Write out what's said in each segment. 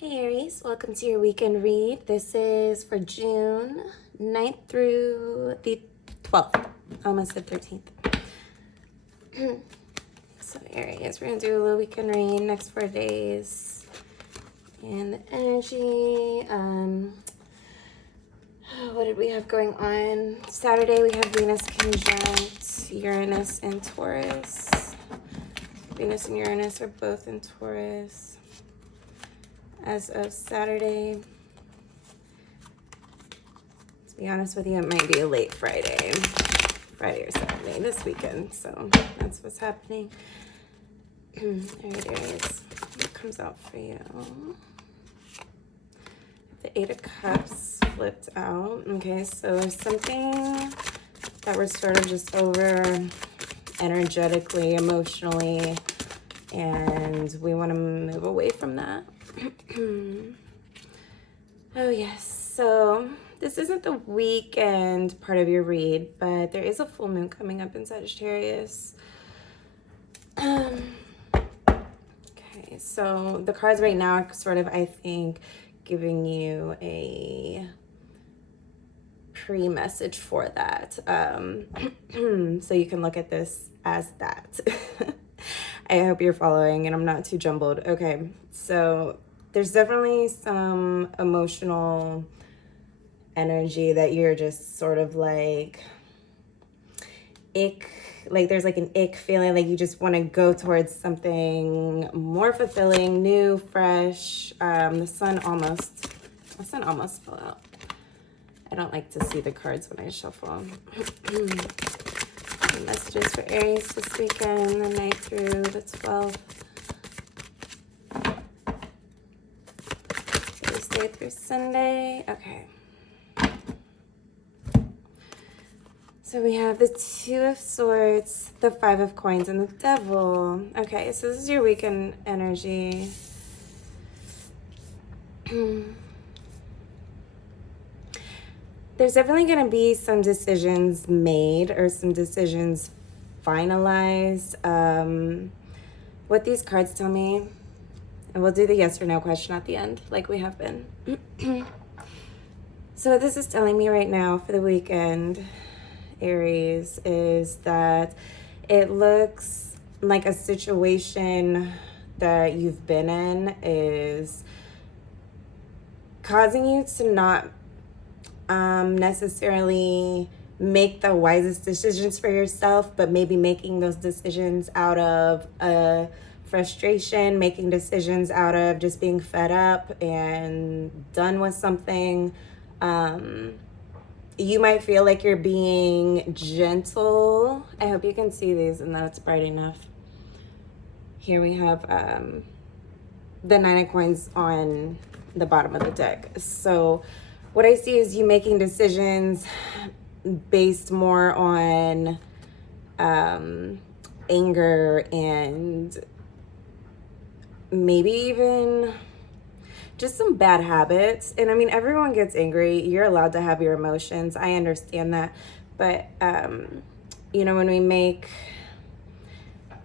Hey Aries, welcome to your weekend read. This is for June 9th through the 12th. Almost said 13th. So Aries, we're going to do a little weekend read next 4 days. And the energy, what did we have going on? Saturday we have Venus conjunct Uranus and Taurus. Venus and Uranus are both in Taurus. As of Saturday, to be honest with you, it might be a late Friday or Saturday this weekend. So that's what's happening. All right, Aries, what comes out for you? The Eight of Cups flipped out. Okay, so there's something that we're sort of just over energetically, emotionally, and we want to move away from that. Oh yes, so this isn't the weekend part of your read, but there is a full moon coming up in Sagittarius. Okay, so the cards right now are sort of, I think, giving you a pre-message for that. So you can look at this as that. I hope you're following and I'm not too jumbled. Okay, so there's definitely some emotional energy that you're just sort of like ick, like there's like an ick feeling, like you just want to go towards something more fulfilling, new, fresh. The sun almost fell out. I don't like to see the cards when I shuffle. Messages for Aries this weekend, the 9th through the 12th. Thursday through Sunday. Okay. So we have the Two of Swords, the Five of Coins, and the Devil. Okay, so this is your weekend energy. There's definitely going to be some decisions made or some decisions finalized. What these cards tell me, and we'll do the yes or no question at the end, like we have been. So what this is telling me right now for the weekend, Aries, is that it looks like a situation that you've been in is causing you to not necessarily make the wisest decisions for yourself, but maybe making those decisions out of frustration, making decisions out of just being fed up and done with something. You might feel like you're being gentle. I hope you can see these and that it's bright enough. Here we have the Nine of Coins on the bottom of the deck. So what I see is you making decisions based more on anger and maybe even just some bad habits. And I mean, everyone gets angry. You're allowed to have your emotions. I understand that. But, you know, when we make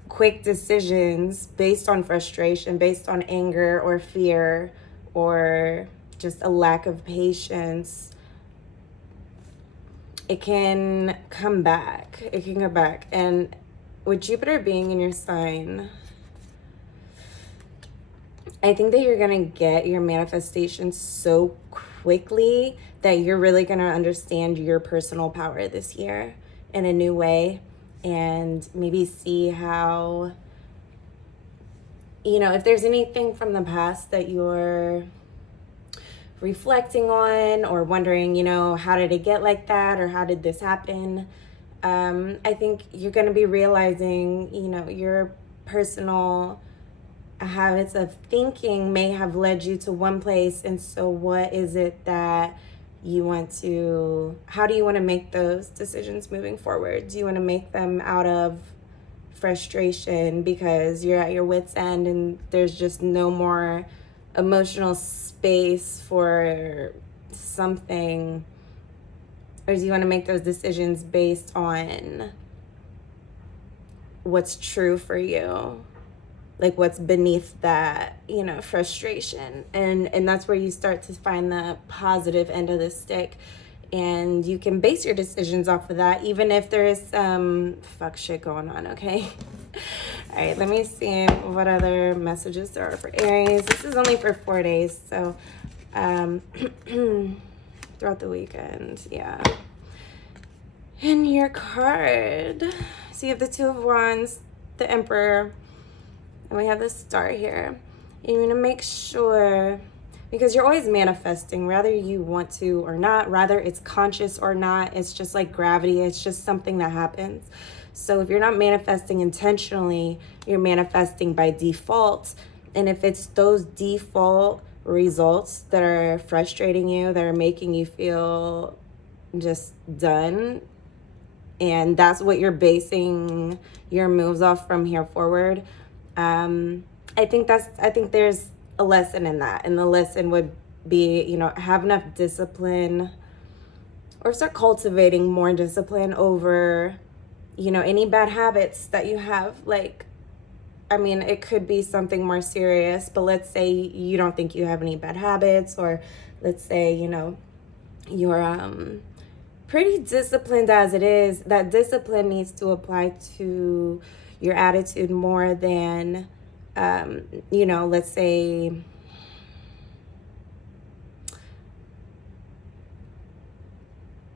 quick decisions based on frustration, based on anger or fear, or just a lack of patience, it can come back. It can come back. And with Jupiter being in your sign, I think that you're going to get your manifestation so quickly that you're really going to understand your personal power this year in a new way, and maybe see how, you know, if there's anything from the past that you're reflecting on or wondering, you know, how did it get like that, or how did this happen? I think you're going to be realizing, you know, your personal habits of thinking may have led you to one place, and so what is it that you want to, how do you want to make those decisions moving forward? Do you want to make them out of frustration because you're at your wit's end and there's just no more emotional space for something, or do you want to make those decisions based on what's true for you? like what's beneath that, you know, frustration. And that's where you start to find the positive end of the stick. And you can base your decisions off of that, even if there is some fuck shit going on, okay? All right, let me see what other messages there are for Aries. This is only for 4 days, so throughout the weekend, yeah. And your card. So you have the Two of Wands, the Emperor, and we have the Star here. And you're gonna make sure, because you're always manifesting, whether you want to or not, rather it's conscious or not, it's just like gravity, it's just something that happens. So if you're not manifesting intentionally, you're manifesting by default. And if it's those default results that are frustrating you, that are making you feel just done, and that's what you're basing your moves off from here forward, I think there's a lesson in that. And the lesson would be, you know, have enough discipline, or start cultivating more discipline over, you know, any bad habits that you have. Like, I mean, it could be something more serious, but let's say you don't think you have any bad habits, or let's say, you know, you're pretty disciplined as it is. That discipline needs to apply to your attitude more than, you know, let's say,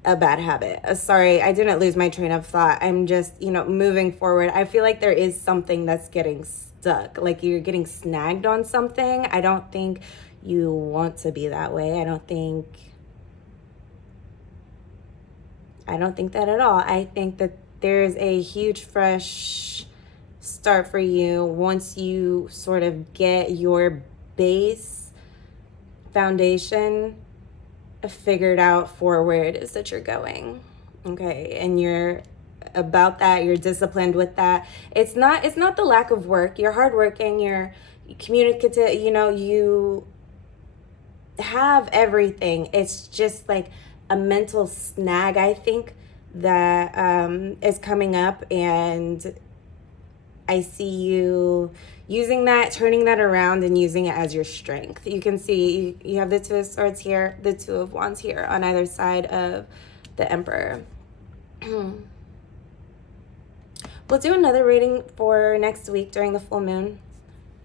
a bad habit. Sorry, I didn't lose my train of thought. I'm just, you know, moving forward. I feel like there is something that's getting stuck, like you're getting snagged on something. I don't think you want to be that way. I don't think that at all. I think that there's a huge fresh start for you once you sort of get your base foundation figured out for where it is that you're going. Okay, and you're about that, you're disciplined with that. It's not the lack of work. You're hardworking, you're communicative, you know, you have everything. It's just like a mental snag, I think, that is coming up, and I see you using that, turning that around, and using it as your strength. You can see you have the Two of Swords here, the Two of Wands here on either side of the Emperor. We'll do another reading for next week during the full moon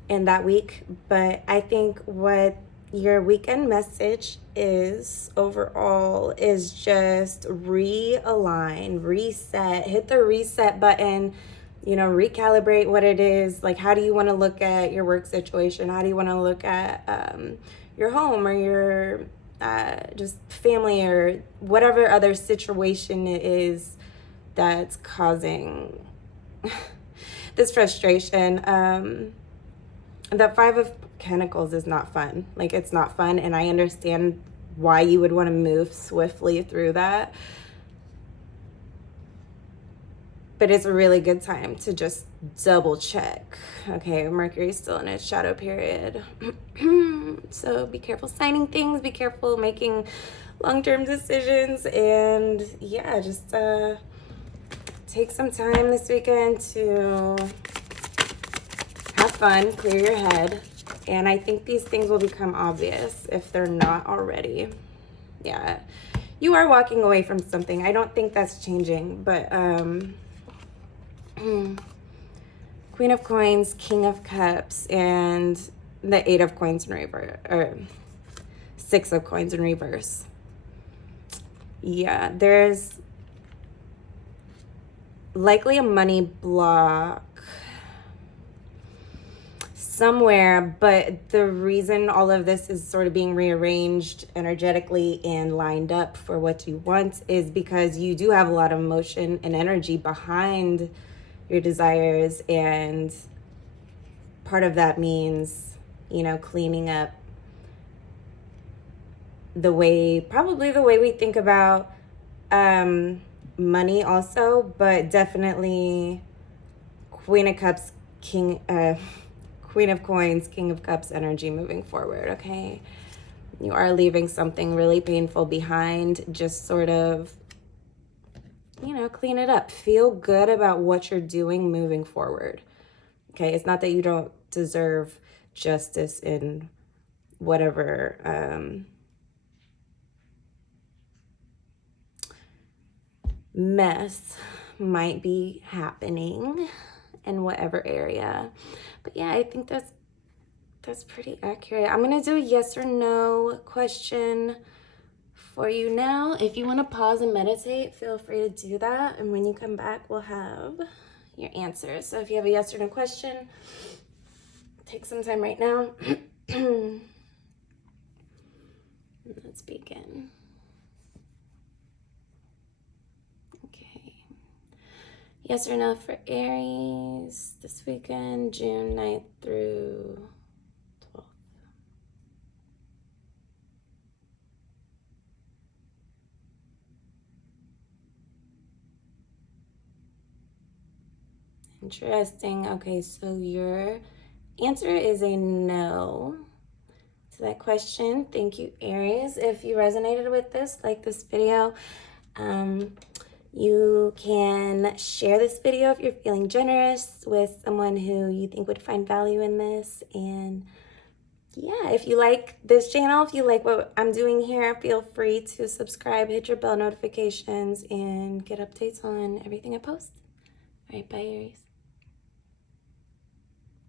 in that week, but I think what your weekend message is overall is just realign, reset, hit the reset button, you know, recalibrate what it is. Like, how do you want to look at your work situation? How do you want to look at your home, or your just family, or whatever other situation it is that's causing this frustration? The Five of Pentacles is not fun. Like, it's not fun, and I understand why you would want to move swiftly through that. But it's a really good time to just double check. Okay, Mercury's still in its shadow period. So be careful signing things, be careful making long-term decisions, and yeah, just take some time this weekend to have fun, clear your head. And I think these things will become obvious if they're not already. Yeah, you are walking away from something. I don't think that's changing, but Queen of Coins, King of Cups, and the Eight of Coins in reverse, or Six of Coins in reverse. Yeah, there's likely a money block somewhere, but the reason all of this is sort of being rearranged energetically and lined up for what you want is because you do have a lot of emotion and energy behind your desires, and part of that means, you know, cleaning up probably the way we think about money also, but definitely Queen of Cups, Queen of Coins, King of Cups energy moving forward, okay? You are leaving something really painful behind. Just sort of, you know, clean it up. Feel good about what you're doing moving forward. Okay, it's not that you don't deserve justice in whatever mess might be happening in whatever area. But yeah, I think that's pretty accurate. I'm gonna do a yes or no question for you now. If you want to pause and meditate, feel free to do that. And when you come back, we'll have your answers. So if you have a yes or no question, take some time right now. Let's begin. Okay. Yes or no for Aries this weekend, June 9th through 12th. Interesting. Okay, so your answer is a no to that question. Thank you, Aries. If you resonated with this, like this video, you can share this video if you're feeling generous with someone who you think would find value in this. And yeah, if you like this channel, if you like what I'm doing here, feel free to subscribe, hit your bell notifications, and get updates on everything I post. All right, bye, Aries.